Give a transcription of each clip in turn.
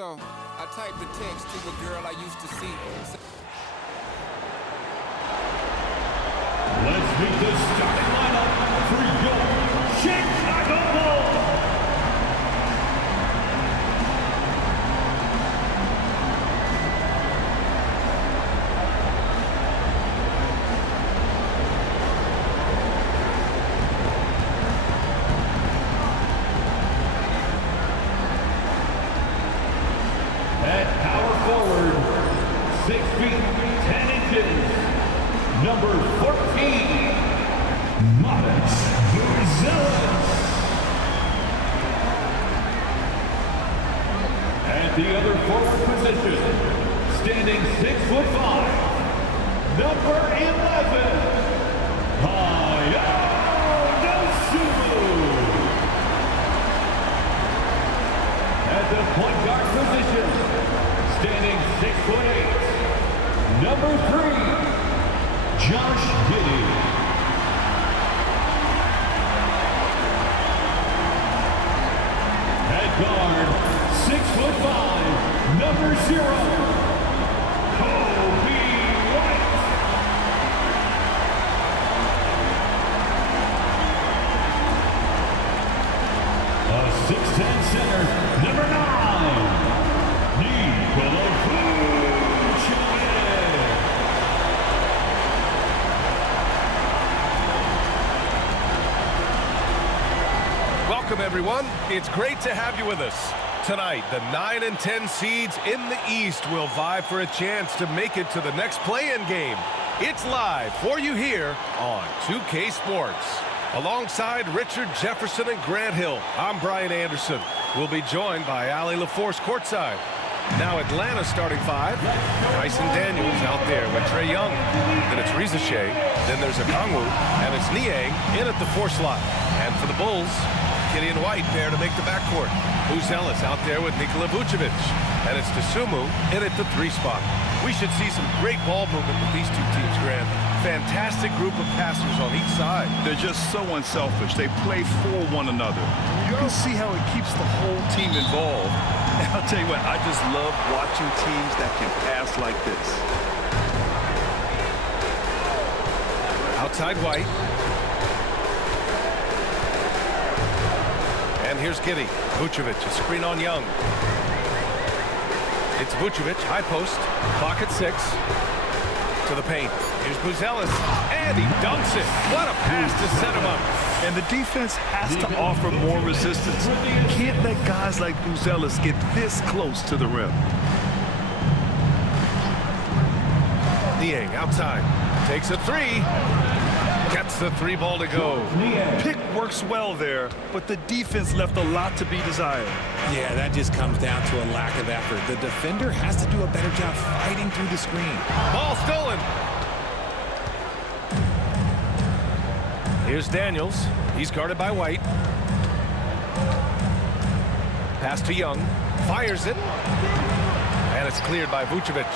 So I typed a text to a girl I used to see. Let's meet the starting lineup for your Chicago Bulls. At power forward, 6 feet, 10 inches, number 14, Matas Buzelis. At the other forward position, standing 6'5", number 11, Hayo Dosunmu. At the point guard position, standing 6'8", number 3, Josh Giddey. At guard, 6'5", number 0, Kobe White. A 6'10" center, number 9, Nikola Vucevic. Welcome, everyone. It's great to have you with us. Tonight, the 9 and 10 seeds in the East will vie for a chance to make it to the next play-in game. It's live for you here on 2K Sports. Alongside Richard Jefferson and Grant Hill, I'm Brian Anderson. We'll be joined by Allie LaForce courtside. Now Atlanta starting 5. Tyson Daniels out there with Trae Young. Then it's Reza Shea. Then there's Okongwu. And it's Niang in at the 4 slot. And for the Bulls, Giddey and White pair to make the backcourt. Buzelis out there with Nikola Vucevic. And it's Dosunmu in at the 3 spot. We should see some great ball movement with these two teams, Grant. Fantastic group of passers on each side. They're just so unselfish. They play for one another. You can see how it keeps the whole team involved. And I'll tell you what, I just love watching teams that can pass like this. Outside White. And here's Giddey. Vucevic, a screen on Young. It's Vucevic, high post, clock at 6. To the paint. Here's Buzelis, and he dunks it. What a pass to set him up. And the defense has to offer more resistance. Can't let guys like Buzelis get this close to the rim. Niang outside, takes a 3. Gets the 3 ball to go. Pick works well there, but the defense left a lot to be desired. Yeah, that just comes down to a lack of effort. The defender has to do a better job fighting through the screen. Ball stolen. Here's Daniels. He's guarded by White. Pass to Young. Fires it. And it's cleared by Vucevic.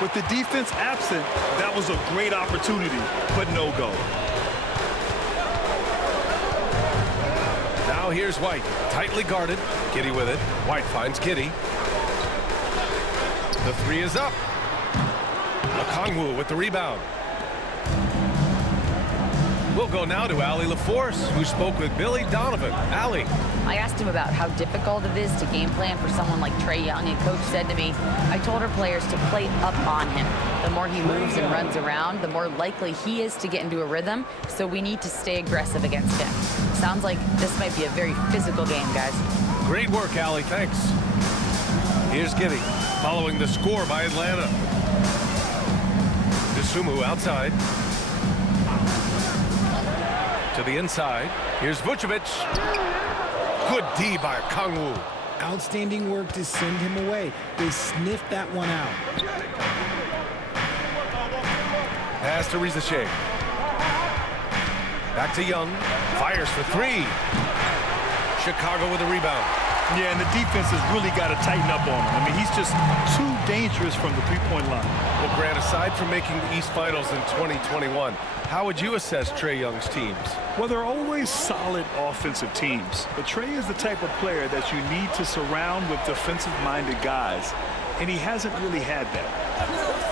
With the defense absent, that was a great opportunity, but no go. Now here's White, tightly guarded. Giddey with it. White finds Giddey. The 3 is up. Okongwu with the rebound. We'll go now to Allie LaForce, who spoke with Billy Donovan. Allie. I asked him about how difficult it is to game plan for someone like Trae Young, and Coach said to me, I told our players to play up on him. The more he moves and runs around, the more likely he is to get into a rhythm, so we need to stay aggressive against him. Sounds like this might be a very physical game, guys. Great work, Allie. Thanks. Here's Giddey, following the score by Atlanta. Dosunmu outside. To the inside. Here's Vucevic. Good D by Okongwu. Outstanding work to send him away. They sniffed that one out. Pass to Reza Shea. Back to Young. Fires for 3. Chicago with a rebound. Yeah, and the defense has really got to tighten up on him. I mean, he's just too dangerous from the three-point line. Well, Grant, aside from making the East Finals in 2021, how would you assess Trae Young's teams? Well, they're always solid offensive teams, but Trae is the type of player that you need to surround with defensive-minded guys, and he hasn't really had that.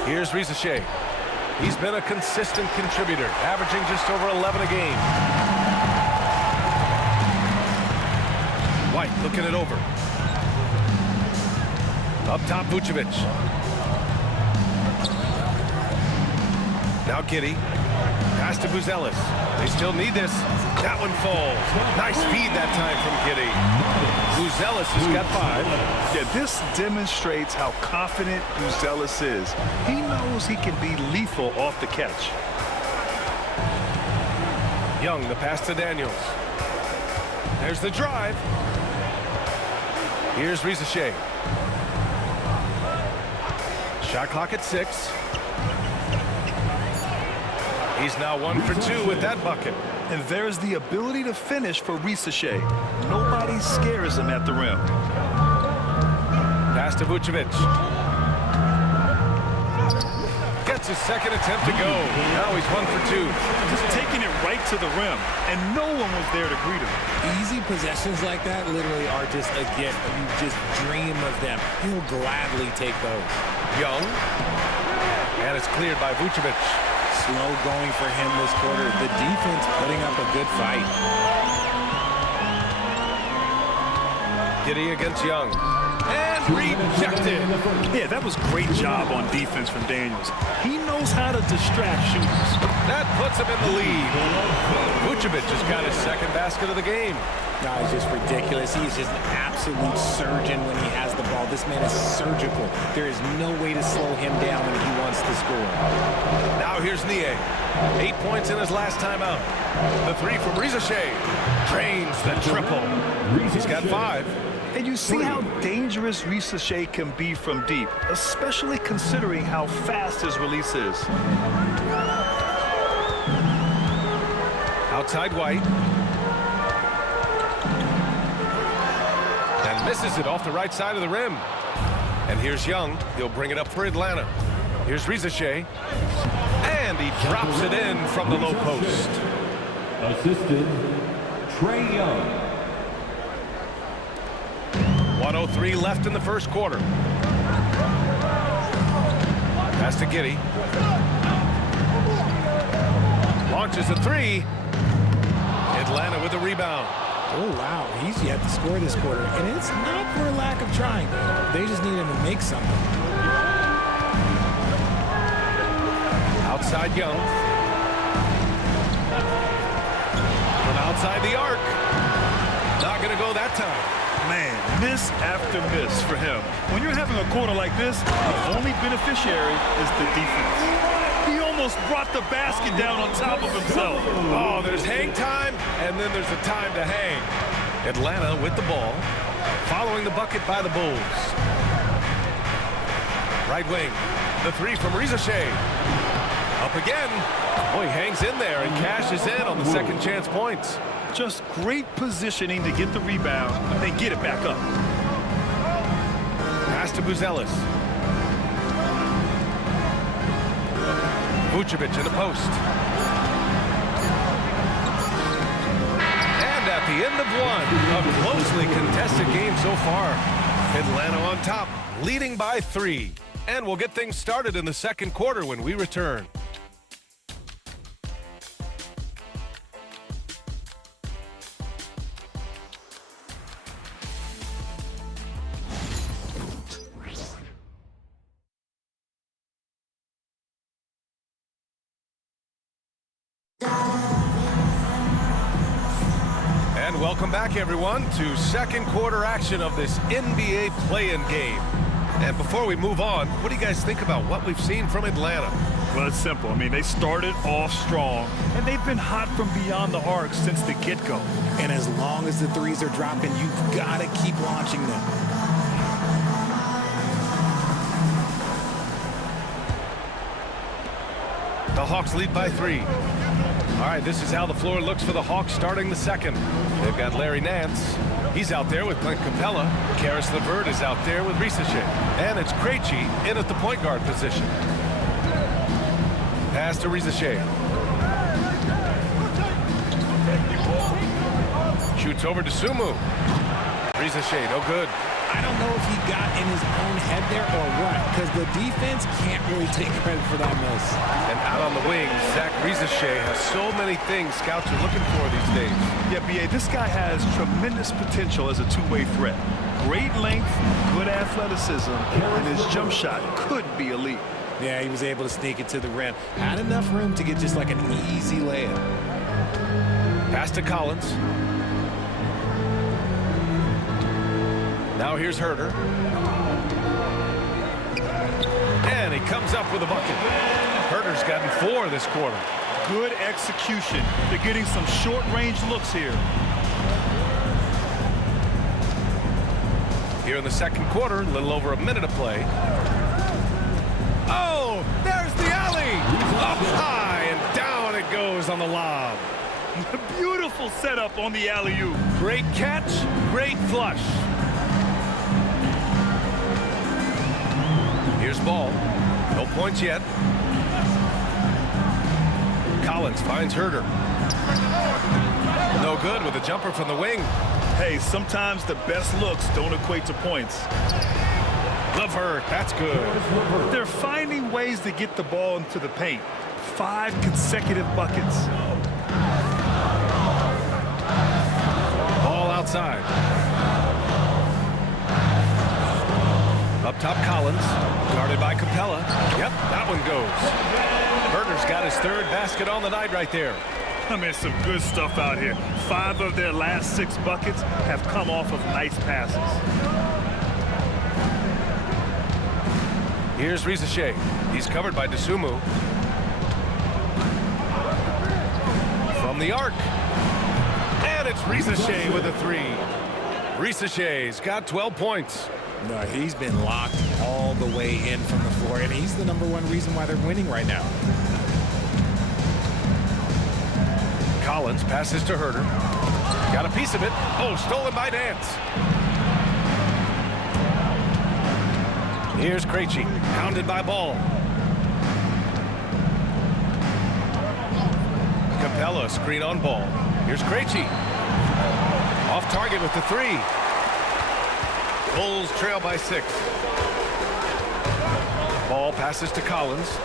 Here's Risacher. He's been a consistent contributor, averaging just over 11 a game. White looking it over. Up top, Vucevic. Now Giddey. Pass to Buzelis. They still need this. That one falls. Nice feed that time from Giddey. Buzelis has got 5. Yeah, this demonstrates how confident Buzelis is. He knows he can be lethal off the catch. Young, the pass to Daniels. There's the drive. Here's Risacher. Shot clock at 6. He's now 1 for 2 with that bucket. And there's the ability to finish for Risacher. Nobody scares him at the rim. Pass to Vucevic. Gets his second attempt to go. Now he's 1 for 2. Just taking it right to the rim, and no one was there to greet him. Easy possessions like that literally are just a gift. You just dream of them. He'll gladly take those. Young. And it's cleared by Vucevic. Slow going for him this quarter. The defense putting up a good fight. Giddey against Young. And rejected. Yeah, that was great job on defense from Daniels. He knows how to distract shooters. That puts him in the lead. Vucevic has got his second basket of the game. No, he's just ridiculous. He is just an absolute surgeon when he has the ball. This man is surgical. There is no way to slow him down when he wants to score. Now here's Nie. 8 points in his last time out. The 3 from Risacher. Drains the triple. He's got 5. And you see how dangerous Risacher can be from deep, especially considering how fast his release is. Outside White. And misses it off the right side of the rim. And here's Young. He'll bring it up for Atlanta. Here's Risacher. And he drops it in from the low post. Assistant, Trae Young. 1:03 left in the first quarter. Pass to Giddey. Launches a 3. Atlanta with a rebound. Oh, wow. He's yet to score this quarter. And it's not for a lack of trying. They just need him to make something. Outside Young. From outside the arc. Not going to go that time. Man, miss after miss for him. When you're having a quarter like this, the only beneficiary is the defense. He almost brought the basket down on top of himself. Oh, there's hang time, and then there's the time to hang. Atlanta with the ball, following the bucket by the Bulls. Right wing, the 3 from Risacher. Up again. Boy, he hangs in there and cashes in on the second chance points. Just great positioning to get the rebound and get it back up. Pass to Buzelis. Vucevic in the post. And at the end of 1, a closely contested game so far. Atlanta on top, leading by 3. And we'll get things started in the second quarter when we return. And welcome back, everyone, to second quarter action of this NBA play-in game. And before we move on, what do you guys think about what we've seen from Atlanta? Well, it's simple. I mean, they started off strong, and they've been hot from beyond the arc since the get-go. And as long as the threes are dropping, you've got to keep launching them. The Hawks lead by 3. All right, this is how the floor looks for the Hawks starting the second. They've got Larry Nance, He's out there with Clint Capella. Karis LeVert is out there with Risacher. And it's Krejci in at the point guard position. Pass to Risacher. Shoots over to Sumu. Risacher, no good. I don't know if he got in his own head there or what, because the defense can't really take credit for that miss. And out on the wing, Zach Risacher has so many things scouts are looking for these days. Yeah, B.A., this guy has tremendous potential as a two-way threat. Great length, good athleticism, and his jump shot could be elite. Yeah, he was able to sneak it to the rim. Had enough room to get just like an easy layup. Pass to Collins. Now here's Herter. And he comes up with a bucket. Herter's gotten 4 this quarter. Good execution. They're getting some short-range looks here. Here in the second quarter, a little over a minute of play. Oh, there's the alley. Up high and down it goes on the lob. Beautiful setup on the alley-oop. Great catch, great flush. Here's Ball. No points yet. Collins finds Herter. No good with a jumper from the wing. Hey, sometimes the best looks don't equate to points. LeVert, that's good. They're finding ways to get the ball into the paint. 5 consecutive buckets. Ball outside. Up top, Collins. Guarded by Capella. Yep, that one goes. Herter's got his 3rd basket on the night right there. I mean, some good stuff out here. 5 of their last 6 buckets have come off of nice passes. Here's Risacher. He's covered by Dosunmu. From the arc. And it's Risacher with a 3. Risacher's got 12 points. No, he's been locked all the way in from the floor, and he's the #1 reason why they're winning right now. Collins passes to Herter. Got a piece of it. Oh, stolen by Nance. Here's Krejci, hounded by Ball. Capella, screen on Ball. Here's Krejci. Off target with the 3. Bulls trail by 6. Ball passes to Collins.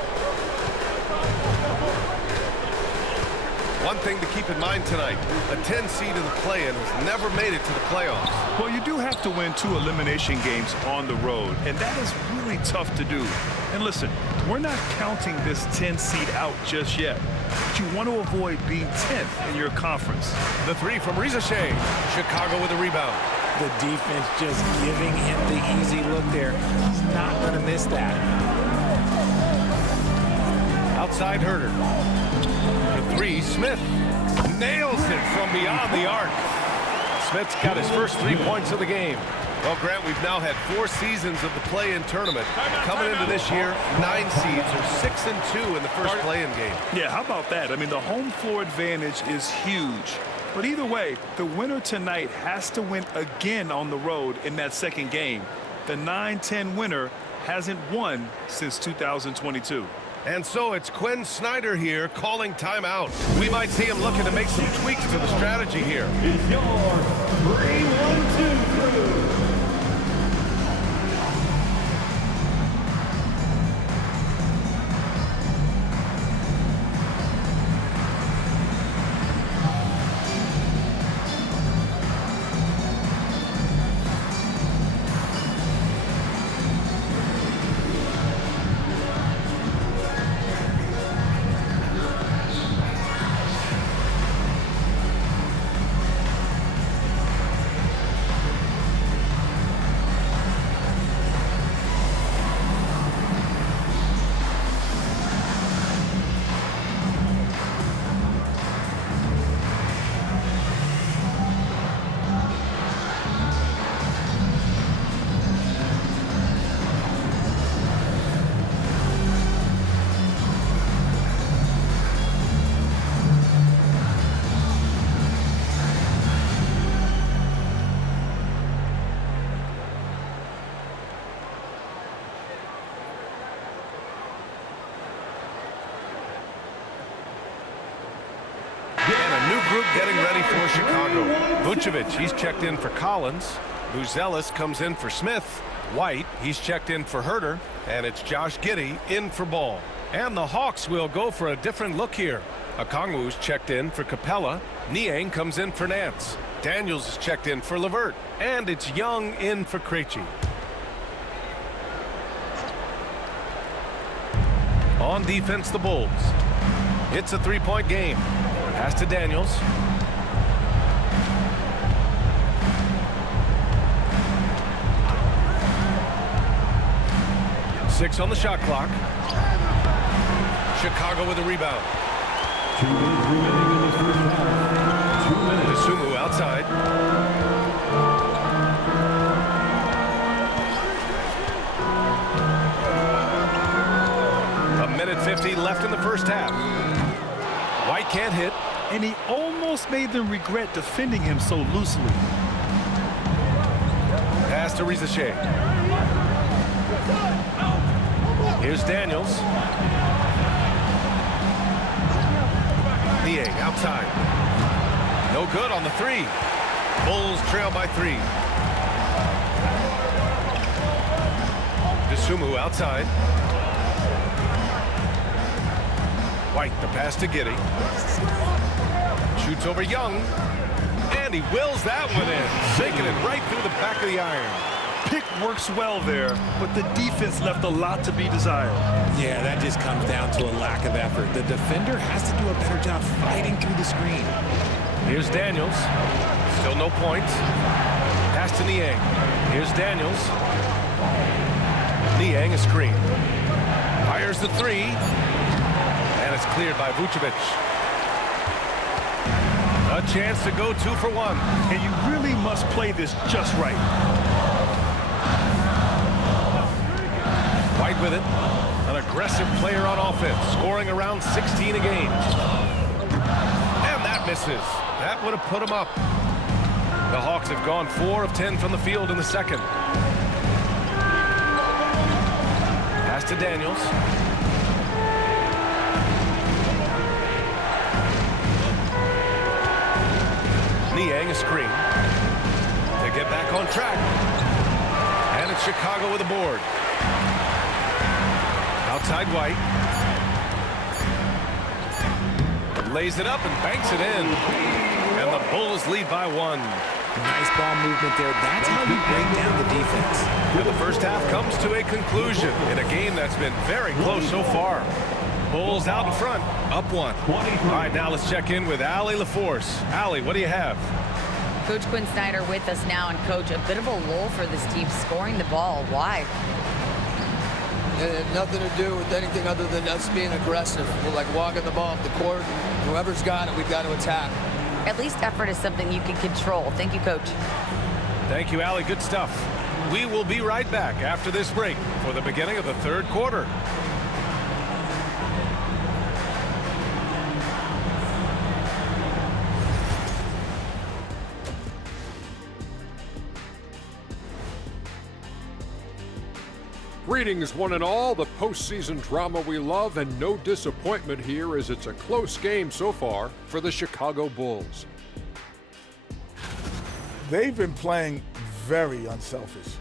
One thing to keep in mind tonight, a 10 seed in the play-in has never made it to the playoffs. Well, you do have to win 2 elimination games on the road, and that is really tough to do. And listen, we're not counting this 10 seed out just yet, but you want to avoid being 10th in your conference. The 3 from Risacher. Chicago with a rebound. The defense just giving him the easy look there. He's not going to miss that. Outside Herter. The 3, Smith. Nails it from beyond the arc. Smith's got his first 3 points of the game. Well, Grant, we've now had 4 seasons of the play-in tournament. Coming into this year, 9 seeds are 6-2 in the first play-in game. Yeah, how about that? I mean, the home floor advantage is huge. But either way, the winner tonight has to win again on the road in that second game. The 9-10 winner hasn't won since 2022. And so it's Quinn Snyder here calling timeout. We might see him looking to make some tweaks to the strategy here. Is your 3-1-2 crew. Chicago. Vucevic, he's checked in for Collins. Buzelis comes in for Smith. White, he's checked in for Herter. And it's Josh Giddey in for Ball. And the Hawks will go for a different look here. Okongwu's checked in for Capella. Niang comes in for Nance. Daniels is checked in for LeVert. And it's Young in for Krejci. On defense, the Bulls. It's a three-point game. Pass to Daniels. Six on the shot clock. Chicago with a rebound. 2 minutes remaining in the first half. 2 minutes. Sumu outside. A minute 50 left in the first half. White can't hit. And he almost made them regret defending him so loosely. Pass to Rizachet. Here's Daniels. Niang outside. No good on the three. Bulls trail by 3. DeSumo outside. White, the pass to Giddey. Shoots over Young. And he wills that one in. Sinking it right through the back of the iron. Pick works well there, but the defense left a lot to be desired. Yeah, that just comes down to a lack of effort. The defender has to do a better job fighting through the screen. Here's Daniels. Still no points. Pass to Niang. Here's Daniels. Niang, a screen. Fires the three. And it's cleared by Vucevic. A chance to go 2 for 1. And you really must play this just right. White with it. An aggressive player on offense, scoring around 16 a game. And that misses. That would have put him up. The Hawks have gone 4 of 10 from the field in the second. Pass to Daniels. Niang, a screen. To get back on track. And it's Chicago with a board. Outside White. Lays it up and banks it in. And the Bulls lead by 1. Nice ball movement there. That's how you break down the defense. And the first half comes to a conclusion in a game that's been very close so far. Bulls out in front, up 1. All right, now let's check in with Allie LaForce. Allie, what do you have? Coach Quinn Snyder with us now, and Coach, a bit of a lull for this team scoring the ball. Why? It had nothing to do with anything other than us being aggressive. We're like walking the ball up the court. Whoever's got it, we've got to attack. At least effort is something you can control. Thank you, Coach. Thank you, Allie. Good stuff. We will be right back after this break for the beginning of the third quarter. Greetings, one and all. The postseason drama we love, and no disappointment here as it's a close game so far for the Chicago Bulls. They've been playing very unselfish.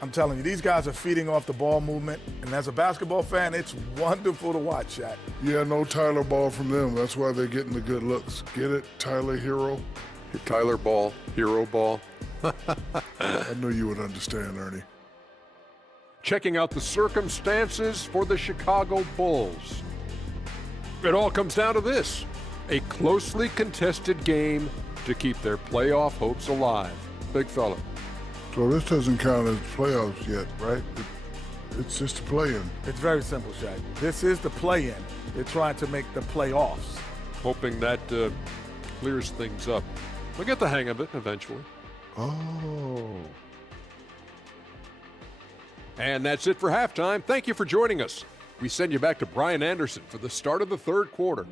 I'm telling you, these guys are feeding off the ball movement, and as a basketball fan, it's wonderful to watch, Shaq. Yeah, no Tyler Ball from them. That's why they're getting the good looks. Get it, Tyler Hero? Tyler Ball, Hero Ball. I knew you would understand, Ernie. Checking out the circumstances for the Chicago Bulls. It all comes down to this: a closely contested game to keep their playoff hopes alive. Big fella. So this doesn't count as playoffs yet, right? It's just a play-in. It's very simple, Shaq. This is the play-in. They're trying to make the playoffs. Hoping that clears things up. We'll get the hang of it eventually. Oh. And that's it for halftime. Thank you for joining us. We send you back to Brian Anderson for the start of the third quarter.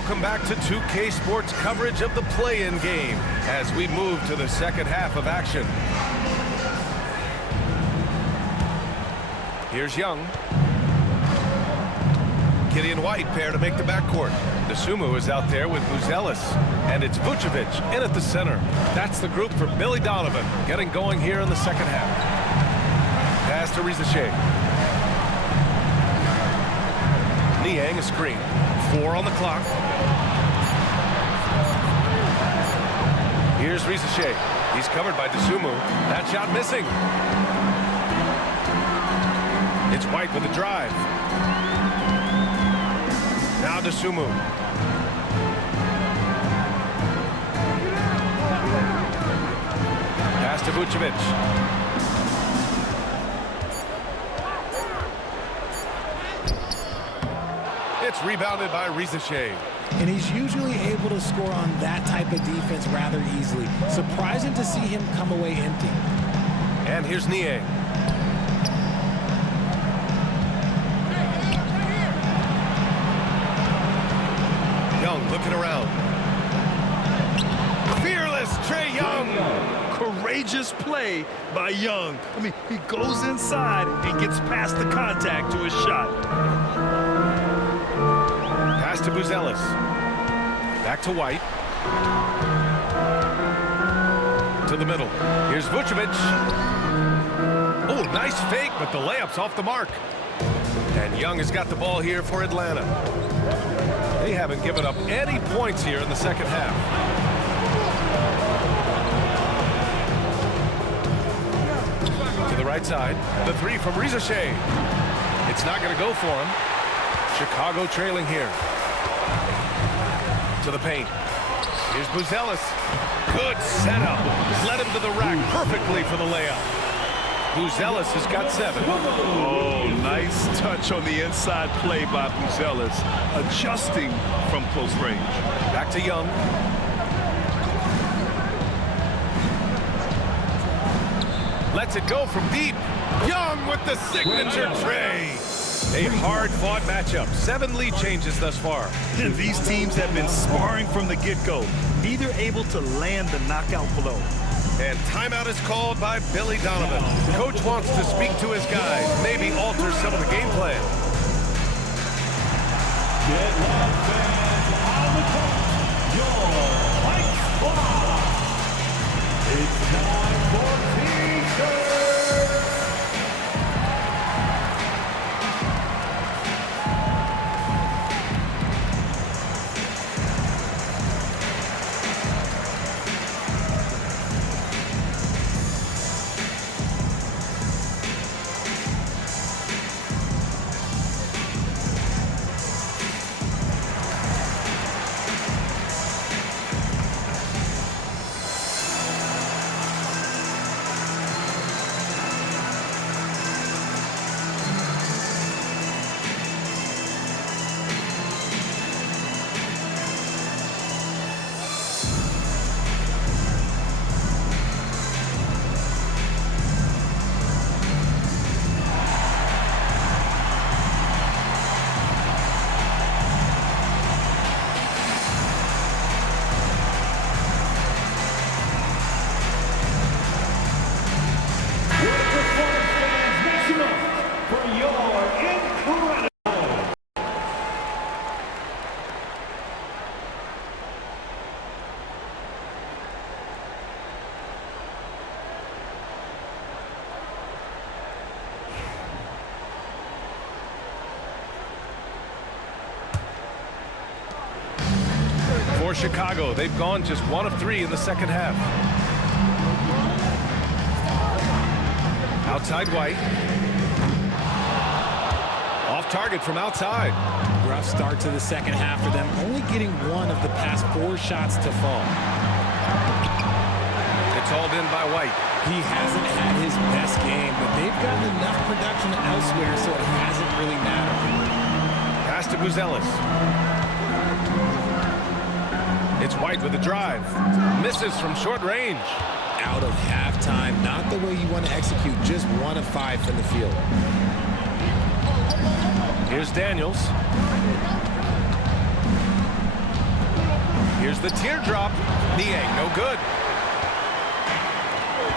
Welcome back to 2K Sports coverage of the play-in game as we move to the second half of action. Here's Young. Gideon White pair to make the backcourt. Dosunmu is out there with Buzelis. And it's Vucevic in at the center. That's the group for Billy Donovan getting going here in the second half. Pass to Riza Shea. Niang a screen. 4 on the clock. Here's Riza Shea. He's covered by Dosunmu. That shot missing. It's White with the drive. Now Dosunmu. Pass to Vucevic. It's rebounded by Riza Shea. And he's usually able to score on that type of defense rather easily. Surprising to see him come away empty. And here's Niang. Young looking around. Fearless Trae Young. Courageous play by Young. I mean, he goes inside and gets past the contact to his shot. Pass to Buzelis. Back to White. To the middle. Here's Vucevic. Oh, nice fake, but the layup's off the mark. And Young has got the ball here for Atlanta. They haven't given up any points here in the second half. To the right side. The three from Riza Shea. It's not going to go for him. Chicago trailing here. To the paint. Here's Buzelis. Good setup. Led him to the rack perfectly for the layup. Buzelis has got 7. Oh, nice touch on the inside play by Buzelis, adjusting from close range. Back to Young. Lets it go from deep. Young with the signature tray. A hard-fought matchup. 7 lead changes thus far. And these teams have been sparring from the get-go, neither able to land the knockout blow. And timeout is called by Billy Donovan. Coach wants to speak to his guys, maybe alter some of the game plan. Get loud fans on the court. Your Mike Squad. It's time for T-shirts. For Chicago, they've gone just 1 of 3 in the second half. Outside White. Off target from outside. Rough start to the second half for them, only getting 1 of the past 4 shots to fall. It's hauled in by White. He hasn't had his best game, but they've gotten enough production elsewhere, so it hasn't really mattered. Pass to Buzelis. It's White with a drive. Misses from short range. Out of halftime, not the way you want to execute, just 1 of 5 from the field. Here's Daniels. Here's the teardrop. Niang, no good.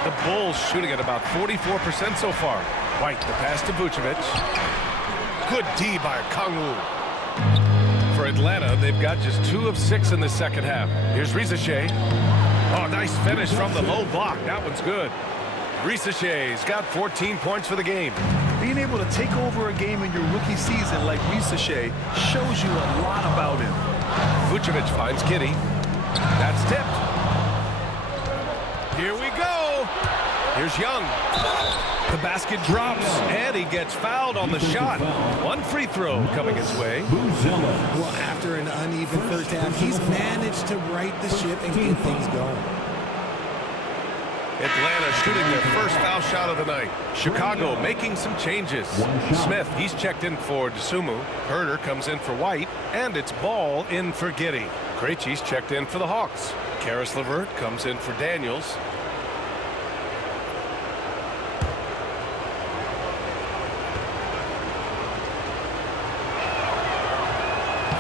The Bulls shooting at about 44% so far. White, the pass to Vucevic. Good D by Kangwoo. For Atlanta, they've got just 2 of 6 in the second half. Here's Risacher. Oh, nice finish from the low block. That one's good. Risacher's got 14 points for the game. Being able to take over a game in your rookie season like Risacher shows you a lot about him. Vucevic finds Kitty. That's tipped. Here we go. Here's Young. The basket drops, and he gets fouled on the shot. 1 free throw coming his way. Well, after an uneven first half, he's managed to right the ship and get things going. Atlanta shooting their first foul shot of the night. Chicago making some changes. Smith, he's checked in for Dosunmu. Herder comes in for White, and it's Ball in for Giddey. Krejci's checked in for the Hawks. Karis LeVert comes in for Daniels.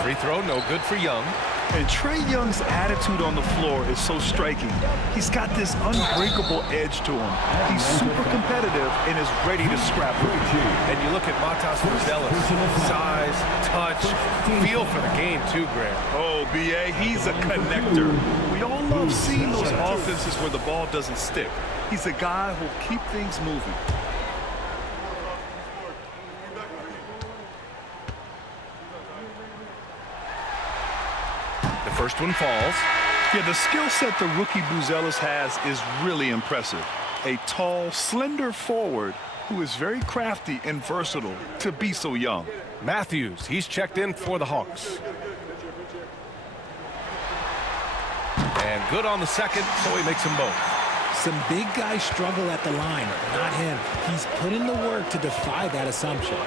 Free throw, no good for Young. And Trae Young's attitude on the floor is so striking. He's got this unbreakable edge to him. He's super competitive and is ready to scrap it. And you look at Matas Buzelis. Size, touch, feel for the game too, Grant. Oh, B.A., he's a connector. We all love seeing those offenses where the ball doesn't stick. He's a guy who'll keep things moving. First one falls. Yeah, the skill set the rookie Buzelis has is really impressive. A tall, slender forward who is very crafty and versatile to be so young. Matthews, he's checked in for the Hawks. And good on the second, so he makes them both. Some big guys struggle at the line, but not him. He's put in the work to defy that assumption.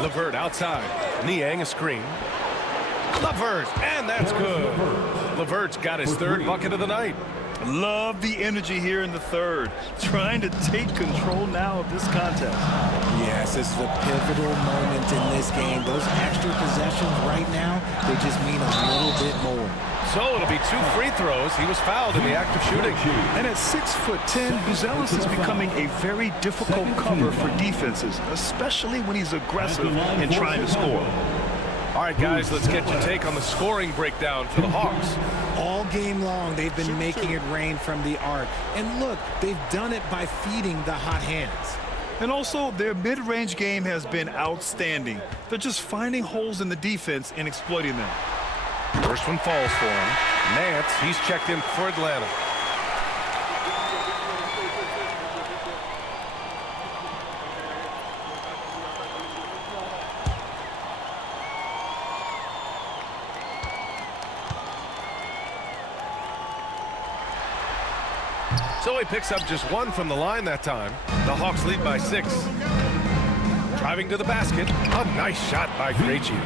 LeVert outside. Niang a screen. LeVert, and that's good. LeVert's got his 3rd bucket of the night. Love the energy here in the 3rd. Trying to take control now of this contest. Yes, this is a pivotal moment in this game. Those extra possessions right now, they just mean a little bit more. So it'll be 2 free throws. He was fouled in the act of shooting. And at 6'10", Buzelis is becoming a very difficult cover for defenses, especially when he's aggressive and trying to score. All right, guys, let's get your take on the scoring breakdown for the Hawks. All game long, they've been making it rain from the arc. And look, they've done it by feeding the hot hands. And also, their mid-range game has been outstanding. They're just finding holes in the defense and exploiting them. First one falls for him. Nance, he's checked in for Atlanta. So he picks up just 1 from the line that time. The Hawks lead by 6. Driving to the basket. A nice shot by Krejci.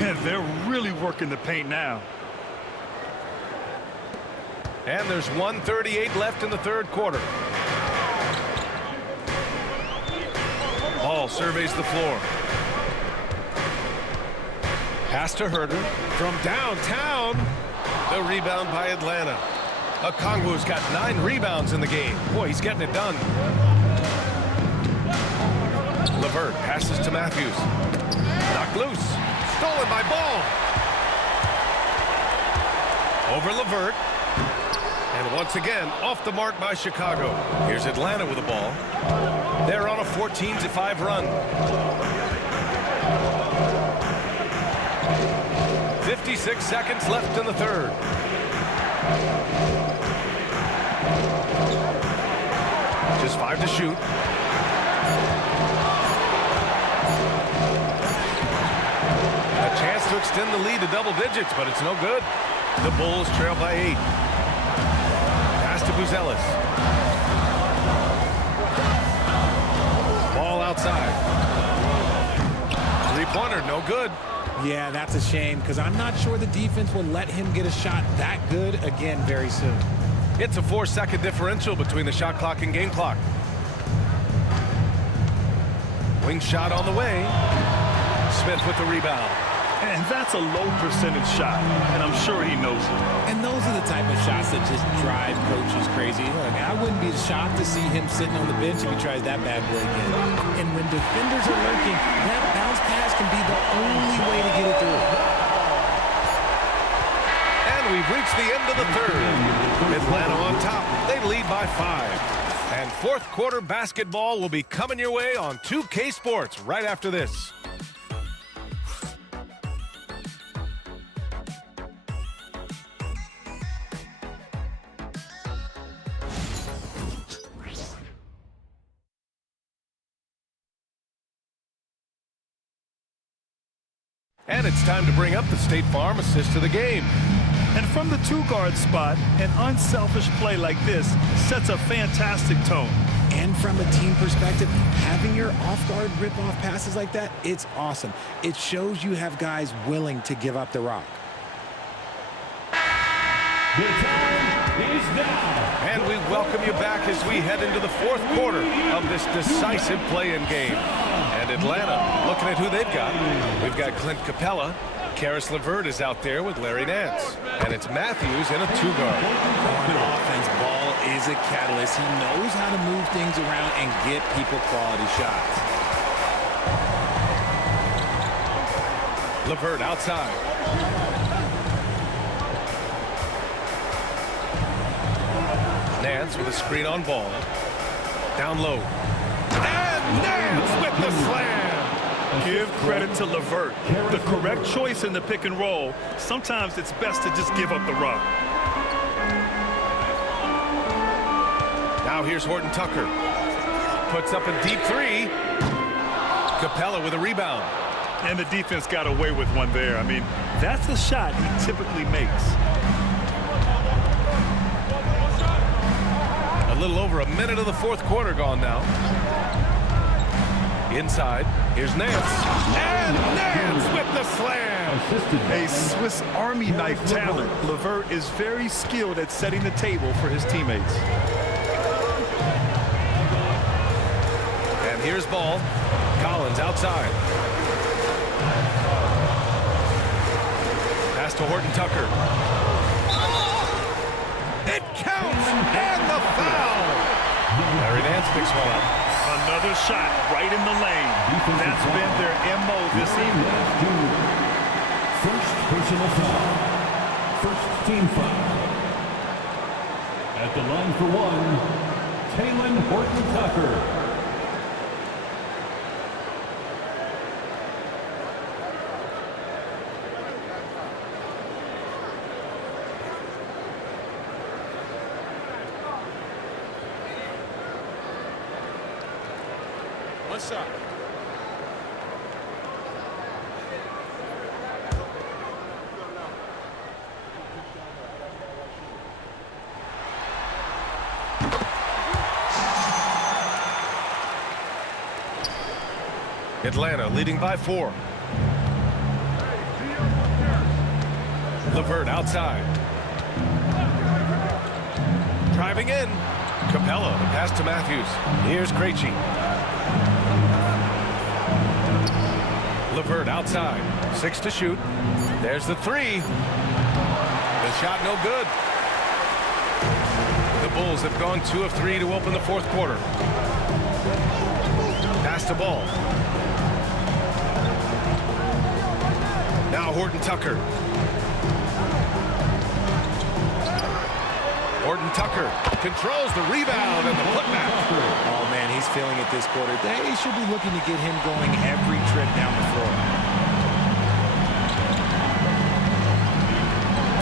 Yeah, they're really working the paint now. And there's 1:38 left in the 3rd quarter. Ball surveys the floor. Pass to Herder from downtown. The rebound by Atlanta. Okongwu's got 9 rebounds in the game. Boy, he's getting it done. LeVert passes to Matthews. Knocked loose. Stolen by Ball. Over LeVert. And once again, off the mark by Chicago. Here's Atlanta with the ball. They're on a 14-5 run. 56 seconds left in the 3rd. Just 5 to shoot. A chance to extend the lead to double digits, but it's no good. The Bulls trail by 8. Pass to Buzelis. Ball outside. 3-pointer, no good. Yeah, that's a shame because I'm not sure the defense will let him get a shot that good again very soon. It's a 4-second differential between the shot clock and game clock. Wing shot on the way. Smith with the rebound. And that's a low percentage shot, and I'm sure he knows it. And those are the type of shots that just drive coaches crazy. Look, I wouldn't be shocked to see him sitting on the bench if he tries that bad boy again. And when defenders are lurking, that bounce pass can be the only way to get it through. And we've reached the end of the third. Atlanta on top. They lead by 5. And fourth quarter basketball will be coming your way on 2K Sports right after this. And it's time to bring up the State Farm assist of the game. And from the two-guard spot, an unselfish play like this sets a fantastic tone. And from a team perspective, having your off-guard rip-off passes like that, it's awesome. It shows you have guys willing to give up the rock. The time is now. And we welcome you back as we head into the fourth quarter of this decisive play-in game. And Atlanta, looking at who they've got. We've got Clint Capella. Caris LeVert is out there with Larry Nance. And it's Matthews in a two-guard. On offense, Ball is a catalyst. He knows how to move things around and get people quality shots. LeVert outside. Nance with a screen on Ball. Down low. And Nance with the slam. Give credit to LeVert. The correct choice in the pick and roll. Sometimes it's best to just give up the rock. Now here's Horton Tucker. Puts up a deep three. Capella with a rebound. And the defense got away with one there. I mean, that's the shot he typically makes. A little over a minute of the fourth quarter gone now. Inside, here's Nance. And Nance with the slam. A Swiss Army knife talent. LeVert is very skilled at setting the table for his teammates. And here's Ball. Collins outside. Pass to Horton Tucker. It counts! And the foul! Larry Nance picks one up. Another shot right in the lane. That's been their MO this evening. First personal foul. First team foul. At the line for one, Talen Horton Tucker. What's up? Atlanta leading by 4. LeVert outside. Driving in. Capella, the pass to Matthews. Here's Krejci. LeVert outside. 6 to shoot. There's the 3. The shot no good. The Bulls have gone 2 of 3 to open the fourth quarter. Pass to Ball. Now Horton Tucker. Horton Tucker controls the rebound and the putback. Oh, man, he's feeling it this quarter. They should be looking to get him going every trip down the floor.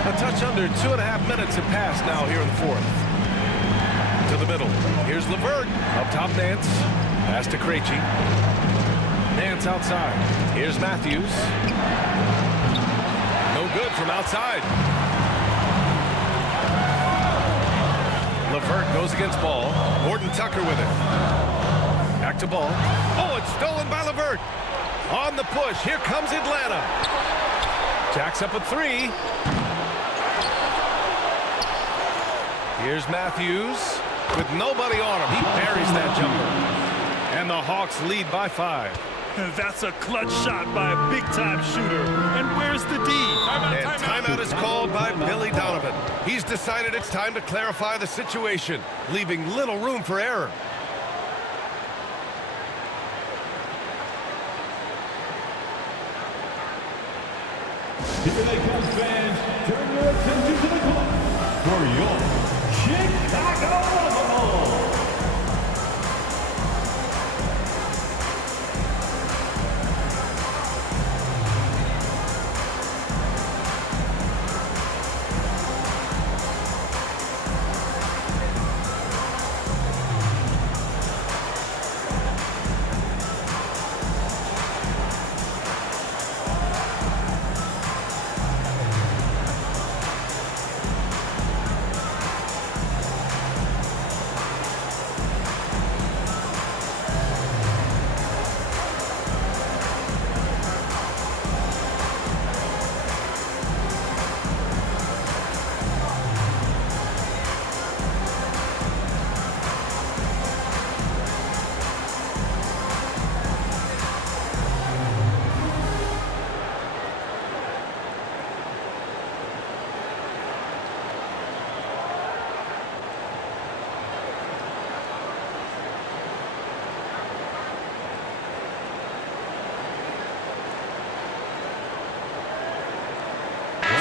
A touch under 2.5 minutes have passed now here in the fourth. To the middle. Here's LeVert. Up top, Nance. Pass to Krejci. Nance outside. Here's Matthews. No good from outside. LeVert goes against Ball. Horton Tucker with it. Back to Ball. Oh, it's stolen by LeVert. On the push. Here comes Atlanta. Jacks up a 3. Here's Matthews with nobody on him. He buries that jumper. And the Hawks lead by 5. That's a clutch shot by a big-time shooter. And where's the D? And timeout is called by Billy Donovan. He's decided it's time to clarify the situation, leaving little room for error. Here they come, fans. Turn your attention to the clock for your Chicago Bulls.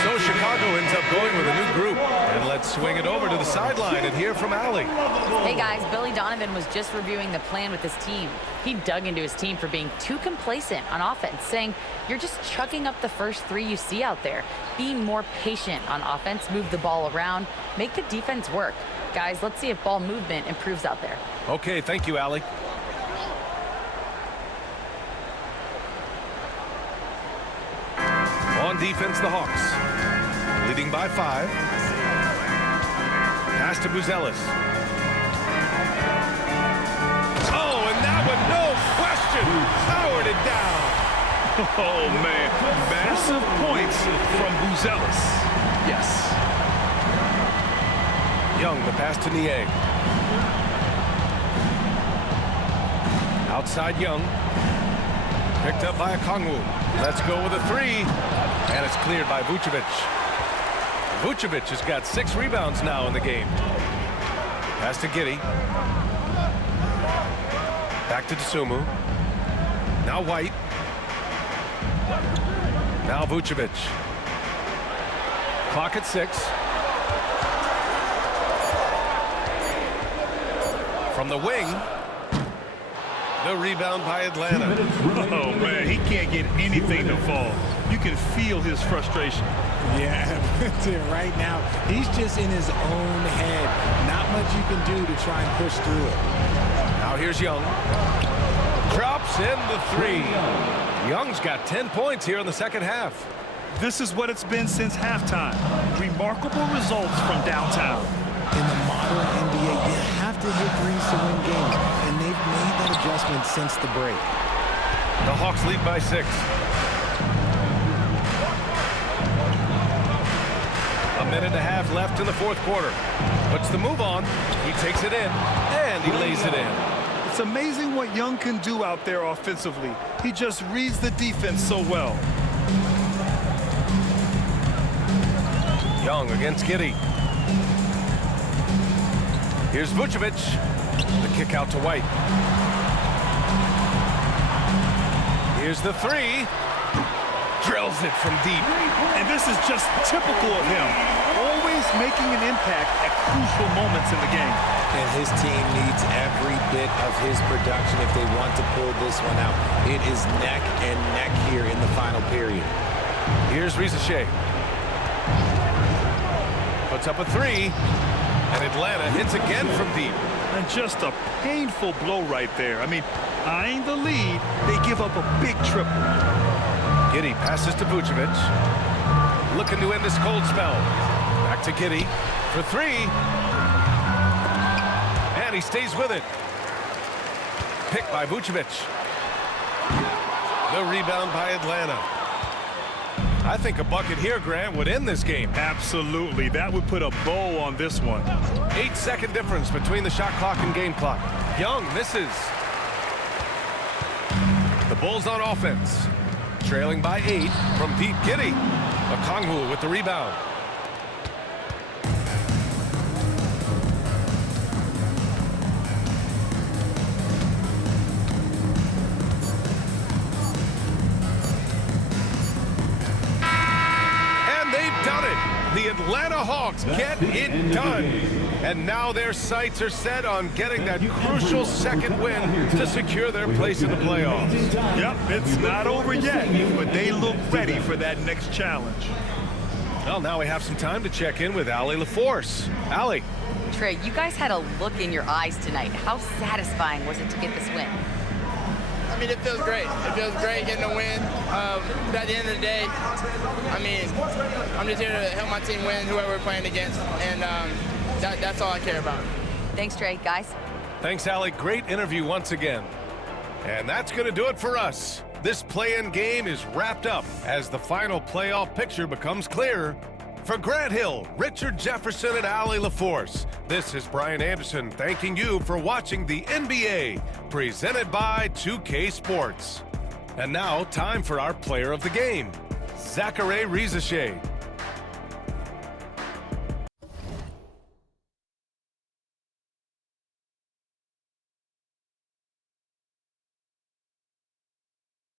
So Chicago ends up going with a new group. And let's swing it over to the sideline and hear from Allie. Hey guys, Billy Donovan was just reviewing the plan with his team. He dug into his team for being too complacent on offense, saying, you're just chucking up the first three you see out there. Be more patient on offense, move the ball around, make the defense work. Guys, let's see if ball movement improves out there. Okay, thank you, Allie. On defense, the Hawks. Leading by 5. Pass to Buzelis. Oh, and that one, no question, powered it down. Oh, man. Massive points from Buzelis. Yes. Young, the pass to Niang. Outside Young. Picked up by Okongwu. Let's go with a 3. And it's cleared by Vucevic. Vucevic has got 6 rebounds now in the game. Pass to Giddey. Back to Dosunmu. Now White. Now Vucevic. Clock at 6. From the wing. The rebound by Atlanta. Oh, man, he can't get anything to fall. You can feel his frustration. Yeah, right now, he's just in his own head. Not much you can do to try and push through it. Now here's Young. Drops in the 3. Young's got 10 points here in the second half. This is what it's been since halftime. Remarkable results from downtown. In the modern NBA, you have to hit threes to win games, and they've made that adjustment since the break. The Hawks lead by 6. A minute and a half left in the fourth quarter. Puts the move on. He takes it in, and he lays it in. It's amazing what Young can do out there offensively. He just reads the defense so well. Young against Giddey. Here's Vucevic. The kick out to White. Here's the 3. Drills it from deep. And this is just typical of him. Always making an impact at crucial moments in the game. And his team needs every bit of his production if they want to pull this one out. It is neck and neck here in the final period. Here's Risacher. Puts up a 3. And Atlanta hits again from deep. And just a painful blow right there. I mean, eyeing the lead, they give up a big triple. Giddey passes to Vucevic. Looking to end this cold spell. Back to Giddey for 3. And he stays with it. Picked by Vucevic. The rebound by Atlanta. I think a bucket here, Grant, would end this game. Absolutely. That would put a bow on this one. 8-second difference between the shot clock and game clock. Young misses. The Bulls on offense. Trailing by 8 from deep. Giddey. Okongwu with the rebound. And they've done it. The Atlanta Hawks get it done. And now their sights are set on getting that crucial second win to secure their place in the playoffs. Yep, it's not over yet, but they look ready for that next challenge. Well, now we have some time to check in with Allie LaForce. Allie. Trey, you guys had a look in your eyes tonight. How satisfying was it to get this win? I mean, it feels great. It feels great getting a win. But at the end of the day, I mean, I'm just here to help my team win, whoever we're playing against, and that's all I care about. Thanks, Trey. Guys. Thanks, Allie. Great interview once again. And that's going to do it for us. This play-in game is wrapped up as the final playoff picture becomes clear. For Grant Hill, Richard Jefferson, and Allie LaForce, this is Brian Anderson thanking you for watching the NBA, presented by 2K Sports. And now, time for our player of the game, Zaccharie Risacher.